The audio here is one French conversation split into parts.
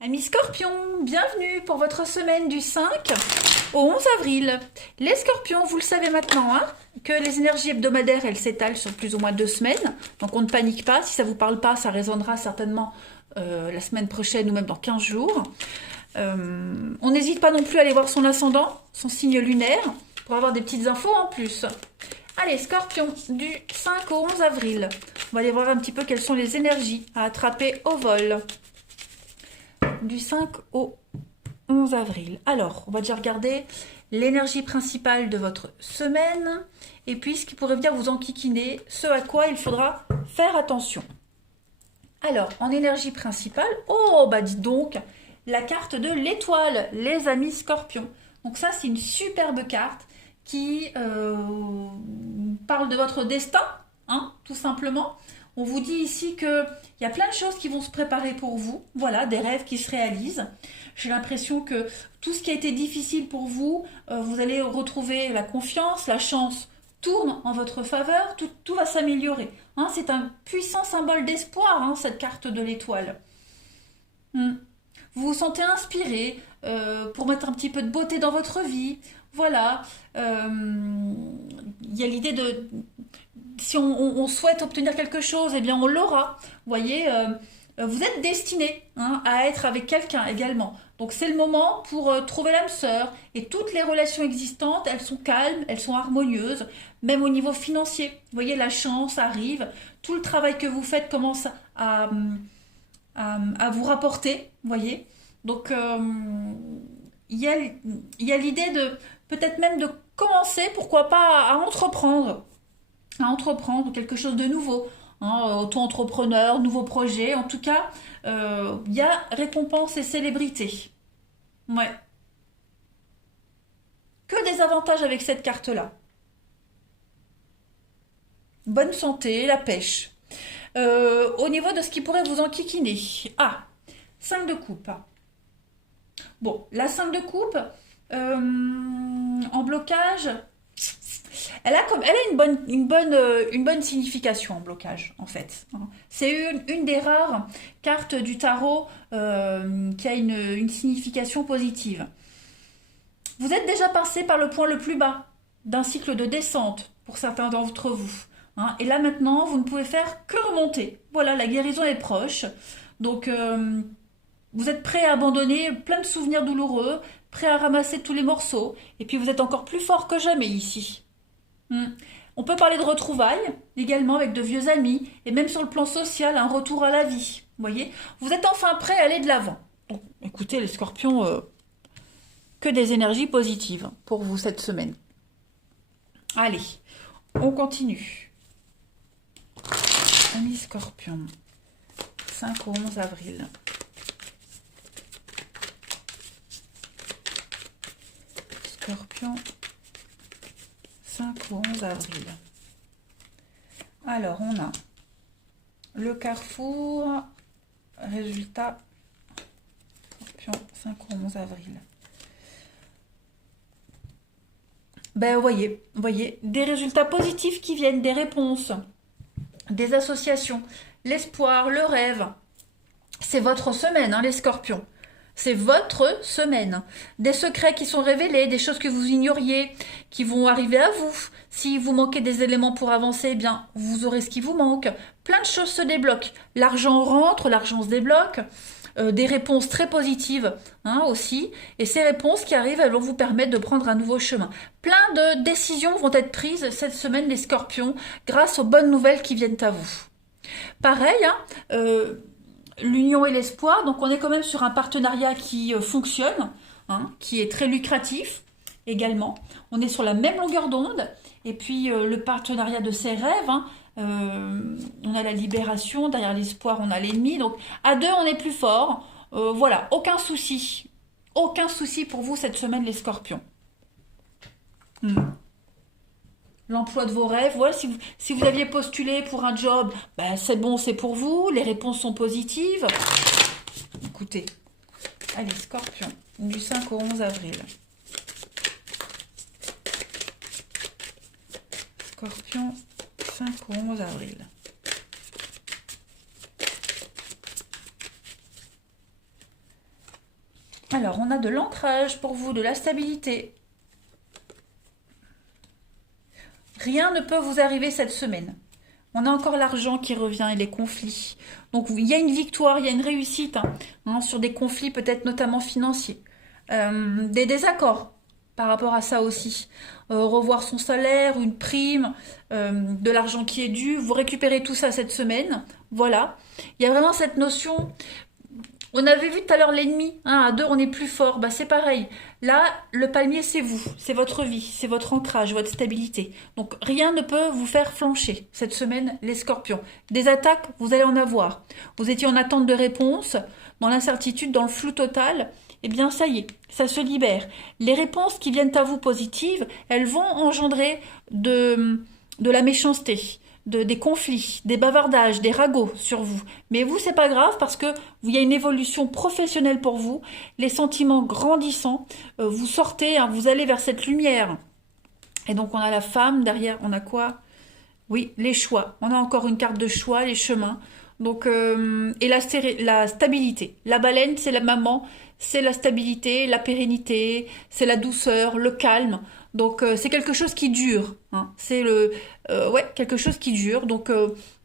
Amis Scorpions, bienvenue pour votre semaine du 5 au 11 avril. Les Scorpions, vous le savez maintenant, hein, que les énergies hebdomadaires, elles s'étalent sur plus ou moins 2 semaines. Donc on ne panique pas, si ça ne vous parle pas, ça résonnera certainement la semaine prochaine ou même dans 15 jours. On n'hésite pas non plus à aller voir son ascendant, son signe lunaire, pour avoir des petites infos en plus. Allez, Scorpion, du 5 au 11 avril. On va aller voir un petit peu quelles sont les énergies à attraper au vol. Du 5 au 11 avril. Alors, on va déjà regarder l'énergie principale de votre semaine et puis ce qui pourrait venir vous enquiquiner, ce à quoi il faudra faire attention. Alors, en énergie principale, oh, bah dites donc, la carte de l'étoile, les amis Scorpions. Donc ça, c'est une superbe carte qui parle de votre destin, hein, tout simplement. On vous dit ici qu'il y a plein de choses qui vont se préparer pour vous. Voilà, des rêves qui se réalisent. J'ai l'impression que tout ce qui a été difficile pour vous, vous allez retrouver la confiance, la chance tourne en votre faveur, tout va s'améliorer. Hein, c'est un puissant symbole d'espoir, hein, cette carte de l'étoile. Vous vous sentez inspiré pour mettre un petit peu de beauté dans votre vie. Voilà. Il y a l'idée de si on souhaite obtenir quelque chose, eh bien on l'aura. Vous voyez, vous êtes destiné, hein, à être avec quelqu'un également. Donc c'est le moment pour trouver l'âme sœur. Et toutes les relations existantes, elles sont calmes, elles sont harmonieuses, même au niveau financier. Vous voyez, la chance arrive. Tout le travail que vous faites commence à vous rapporter. Vous voyez. Donc il y a l'idée de peut-être même de commencer, pourquoi pas, à entreprendre quelque chose de nouveau, hein, auto-entrepreneur, nouveau projet. En tout cas, il y a récompense et célébrité. Ouais. Que des avantages avec cette carte-là. Bonne santé, la pêche. Au niveau de ce qui pourrait vous enquiquiner. Ah, 5 de coupe. Bon, la 5 de coupe, en blocage, elle a une bonne signification en blocage, en fait. C'est une des rares cartes du tarot qui a une signification positive. Vous êtes déjà passé par le point le plus bas d'un cycle de descente pour certains d'entre vous. Hein, et là maintenant, vous ne pouvez faire que remonter. Voilà, la guérison est proche. Donc, vous êtes prêt à abandonner plein de souvenirs douloureux, prêt à ramasser tous les morceaux. Et puis, vous êtes encore plus fort que jamais ici. On peut parler de retrouvailles également avec de vieux amis et même sur le plan social, un retour à la vie. Vous voyez, vous êtes enfin prêt à aller de l'avant. Donc, écoutez, les Scorpions, que des énergies positives pour vous cette semaine. Allez, on continue. Amis Scorpions, 5 au 11 avril. Scorpion, 5 au 11 avril. Alors, on a le carrefour, résultat, Scorpion, 5 au 11 avril. Ben, vous voyez, des résultats positifs qui viennent, des réponses, des associations, l'espoir, le rêve. C'est votre semaine, hein, les Scorpions. C'est votre semaine. Des secrets qui sont révélés, des choses que vous ignoriez, qui vont arriver à vous. Si vous manquez des éléments pour avancer, eh bien, vous aurez ce qui vous manque. Plein de choses se débloquent. L'argent rentre, l'argent se débloque. Des réponses très positives, hein, aussi. Et ces réponses qui arrivent, elles vont vous permettre de prendre un nouveau chemin. Plein de décisions vont être prises cette semaine, les Scorpions, grâce aux bonnes nouvelles qui viennent à vous. Pareil, hein, l'union et l'espoir, donc on est quand même sur un partenariat qui fonctionne, hein, qui est très lucratif également. On est sur la même longueur d'onde, et puis le partenariat de ses rêves, hein, on a la libération, derrière l'espoir on a l'ennemi, donc à deux on est plus fort. Voilà, aucun souci pour vous cette semaine les Scorpions. L'emploi de vos rêves. Voilà, si vous aviez postulé pour un job, ben c'est bon, c'est pour vous. Les réponses sont positives. Écoutez, allez, Scorpion, du 5 au 11 avril. Scorpion, 5 au 11 avril. Alors, on a de l'ancrage pour vous, de la stabilité. Rien ne peut vous arriver cette semaine. On a encore l'argent qui revient et les conflits. Donc, il y a une victoire, il y a une réussite sur des conflits peut-être notamment financiers. Des désaccords par rapport à ça aussi. Revoir son salaire, une prime, de l'argent qui est dû. Vous récupérez tout ça cette semaine. Voilà. Il y a vraiment cette notion. On avait vu tout à l'heure l'ennemi, à deux on est plus fort, bah c'est pareil. Là, le palmier c'est vous, c'est votre vie, c'est votre ancrage, votre stabilité. Donc rien ne peut vous faire flancher cette semaine les scorpions. Des attaques, vous allez en avoir. Vous étiez en attente de réponse, dans l'incertitude, dans le flou total, eh bien ça y est, ça se libère. Les réponses qui viennent à vous positives, elles vont engendrer de la méchanceté, des conflits, des bavardages, des ragots sur vous. Mais vous, c'est pas grave parce que il y a une évolution professionnelle pour vous, les sentiments grandissants, vous sortez, vous allez vers cette lumière. Et donc on a la femme, derrière on a quoi? Oui, les choix. On a encore une carte de choix, les chemins. Donc, et la stabilité. La baleine, c'est la maman, c'est la stabilité, la pérennité, c'est la douceur, le calme. Donc, c'est quelque chose qui dure. C'est ouais, quelque chose qui dure. Donc,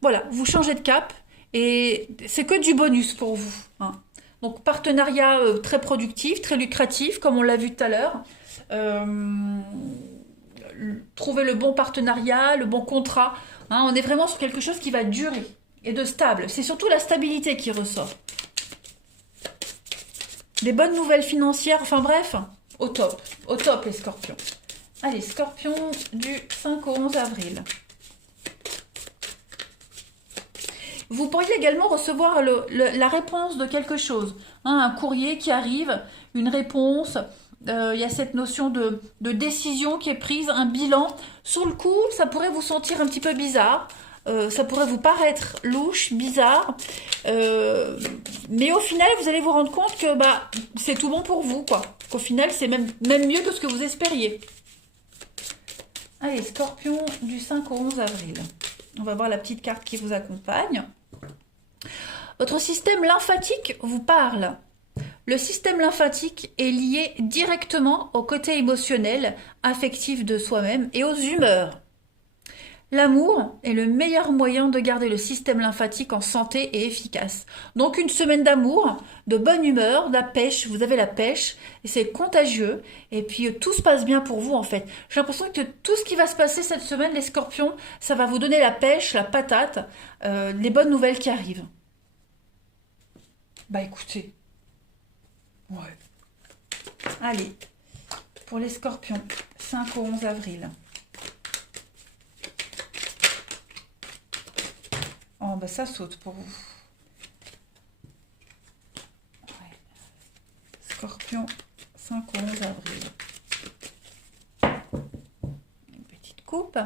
voilà, vous changez de cap et c'est que du bonus pour vous. Donc, partenariat très productif, très lucratif, comme on l'a vu tout à l'heure. Trouver le bon partenariat, le bon contrat. On est vraiment sur quelque chose qui va durer et de stable. C'est surtout la stabilité qui ressort. Des bonnes nouvelles financières, enfin bref, au top les scorpions. Allez, scorpion du 5 au 11 avril. Vous pourriez également recevoir la réponse de quelque chose. Un courrier qui arrive, une réponse. Il y a cette notion de décision qui est prise, un bilan. Sur le coup, ça pourrait vous sentir un petit peu bizarre. Ça pourrait vous paraître louche, bizarre. Mais au final, vous allez vous rendre compte que c'est tout bon pour vous, quoi. Qu'au final, c'est même mieux que ce que vous espériez. Allez, scorpion du 5 au 11 avril. On va voir la petite carte qui vous accompagne. Votre système lymphatique vous parle. Le système lymphatique est lié directement au côté émotionnel, affectif de soi-même et aux humeurs. L'amour est le meilleur moyen de garder le système lymphatique en santé et efficace. Donc une semaine d'amour, de bonne humeur, de la pêche, vous avez la pêche, et c'est contagieux, et puis tout se passe bien pour vous en fait. J'ai l'impression que tout ce qui va se passer cette semaine, les scorpions, ça va vous donner la pêche, la patate, les bonnes nouvelles qui arrivent. Bah écoutez, ouais. Allez, pour les scorpions, 5 au 11 avril. Oh, bah ça saute pour vous. Ouais. Scorpion, 5 au 11 avril. Une petite coupe.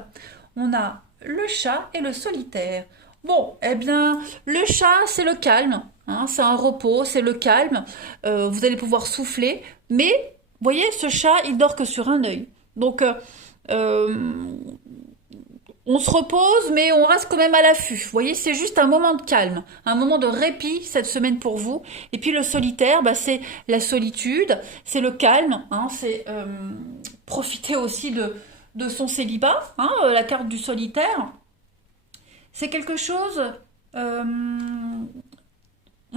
On a le chat et le solitaire. Bon, eh bien, le chat, c'est le calme. C'est un repos, c'est le calme. Vous allez pouvoir souffler. Mais, vous voyez, ce chat, il dort que sur un œil. Donc, on se repose, mais on reste quand même à l'affût. Vous voyez, c'est juste un moment de calme, un moment de répit cette semaine pour vous. Et puis le solitaire, c'est la solitude, c'est le calme, c'est profiter aussi de son célibat, la carte du solitaire. C'est quelque chose... on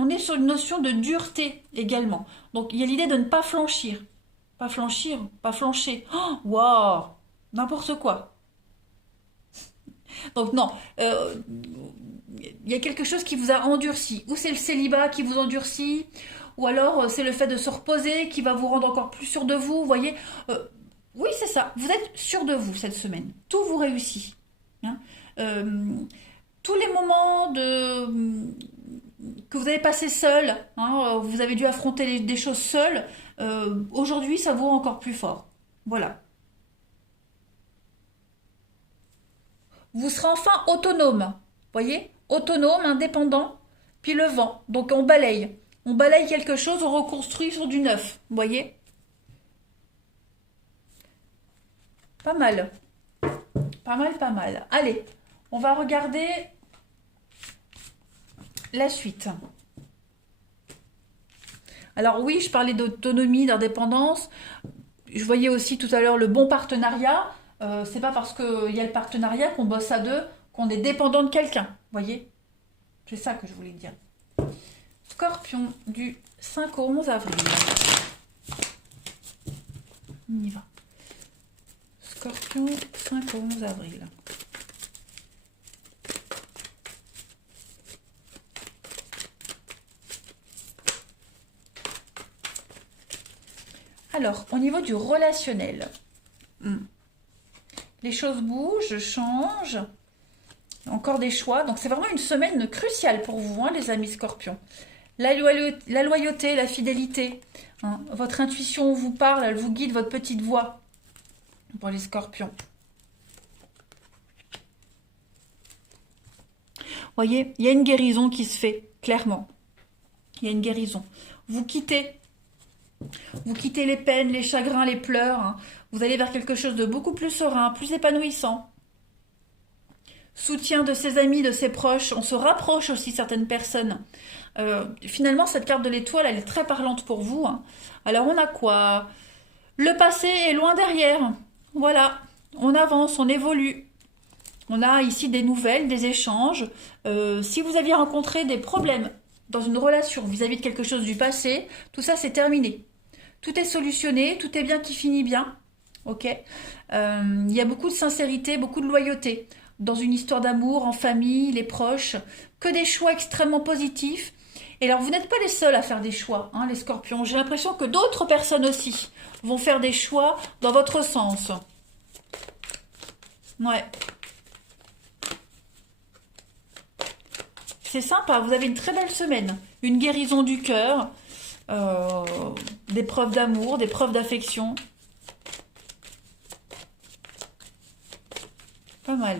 est sur une notion de dureté également. Donc il y a l'idée de ne pas flanchir. Pas flanchir, pas flancher. Oh, waouh, n'importe quoi. Donc non, il y a quelque chose qui vous a endurci. Ou c'est le célibat qui vous endurcit, ou alors c'est le fait de se reposer qui va vous rendre encore plus sûr de vous. Vous voyez, oui c'est ça. Vous êtes sûr de vous cette semaine. Tout vous réussit. Tous les moments que vous avez passé seul, vous avez dû affronter des choses seules. Aujourd'hui, ça vous rend encore plus fort. Voilà. Vous serez enfin autonome, voyez, autonome, indépendant, puis le vent. Donc on balaye quelque chose, on reconstruit sur du neuf, voyez. Pas mal, pas mal, pas mal. Allez, on va regarder la suite. Alors oui, je parlais d'autonomie, d'indépendance. Je voyais aussi tout à l'heure le bon partenariat. C'est pas parce qu'il y a le partenariat qu'on bosse à deux, qu'on est dépendant de quelqu'un. Voyez? C'est ça que je voulais dire. Scorpion, du 5 au 11 avril. On y va. Scorpion, 5 au 11 avril. Alors, au niveau du relationnel, les choses bougent, changent. Encore des choix. Donc, c'est vraiment une semaine cruciale pour vous, hein, les amis Scorpions. La loyauté, la fidélité. Hein. Votre intuition vous parle, elle vous guide, votre petite voix pour les Scorpions. Voyez, il y a une guérison qui se fait, clairement. Il y a une guérison. Vous quittez les peines, les chagrins, les pleurs. Hein. Vous allez vers quelque chose de beaucoup plus serein, plus épanouissant. Soutien de ses amis, de ses proches. On se rapproche aussi certaines personnes. Finalement, cette carte de l'étoile, elle est très parlante pour vous. Hein. Alors, on a quoi? Le passé est loin derrière. Voilà. On avance, on évolue. On a ici des nouvelles, des échanges. Si vous aviez rencontré des problèmes dans une relation vis-à-vis de quelque chose du passé, tout ça, c'est terminé. Tout est solutionné, tout est bien qui finit bien. Ok. Il y a beaucoup de sincérité, beaucoup de loyauté dans une histoire d'amour, en famille, les proches. Que des choix extrêmement positifs. Et alors, vous n'êtes pas les seuls à faire des choix, hein, les Scorpions. J'ai l'impression que d'autres personnes aussi vont faire des choix dans votre sens. Ouais. C'est sympa, vous avez une très belle semaine. Une guérison du cœur, des preuves d'amour, des preuves d'affection. Pas mal.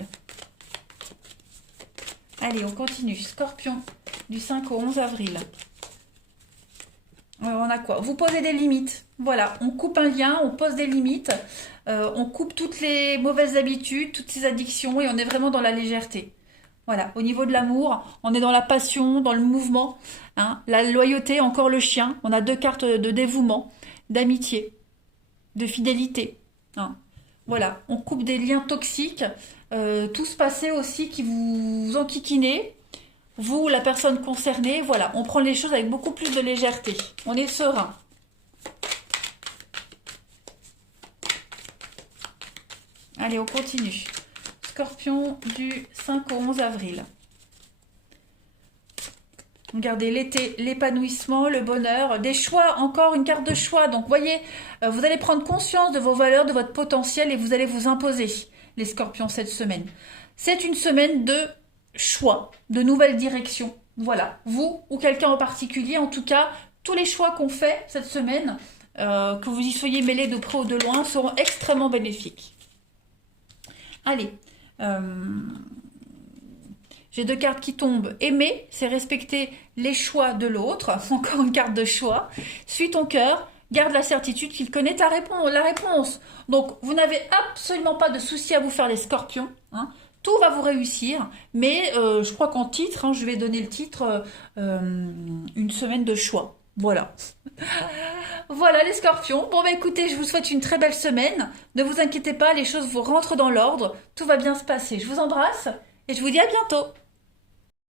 Allez, on continue. Scorpion, du 5 au 11 avril. On a quoi? Vous posez des limites. Voilà, on coupe un lien, on pose des limites. On coupe toutes les mauvaises habitudes, toutes ces addictions et on est vraiment dans la légèreté. Voilà, au niveau de l'amour, on est dans la passion, dans le mouvement. Hein. La loyauté, encore le chien. On a deux cartes de dévouement, d'amitié, de fidélité. Hein. Voilà, on coupe des liens toxiques. Tout ce passé aussi qui vous enquiquinez. Vous, la personne concernée, voilà, on prend les choses avec beaucoup plus de légèreté. On est serein. Allez, on continue. Scorpion, du 5 au 11 avril. Regardez, l'été, l'épanouissement, le bonheur, des choix, encore une carte de choix. Donc, voyez, vous allez prendre conscience de vos valeurs, de votre potentiel et vous allez vous imposer, les Scorpions, cette semaine. C'est une semaine de choix, de nouvelles directions. Voilà, vous ou quelqu'un en particulier, en tout cas, tous les choix qu'on fait cette semaine, que vous y soyez mêlés de près ou de loin, seront extrêmement bénéfiques. Allez, j'ai deux cartes qui tombent. Aimer, c'est respecter les choix de l'autre. Encore une carte de choix. Suis ton cœur, garde la certitude qu'il connaît la réponse. Donc, vous n'avez absolument pas de souci à vous faire les Scorpions. Hein. Tout va vous réussir. Mais je crois qu'en titre, hein, je vais donner le titre une semaine de choix. Voilà. Voilà les Scorpions. Bon bah écoutez, je vous souhaite une très belle semaine. Ne vous inquiétez pas, les choses vous rentrent dans l'ordre. Tout va bien se passer. Je vous embrasse et je vous dis à bientôt.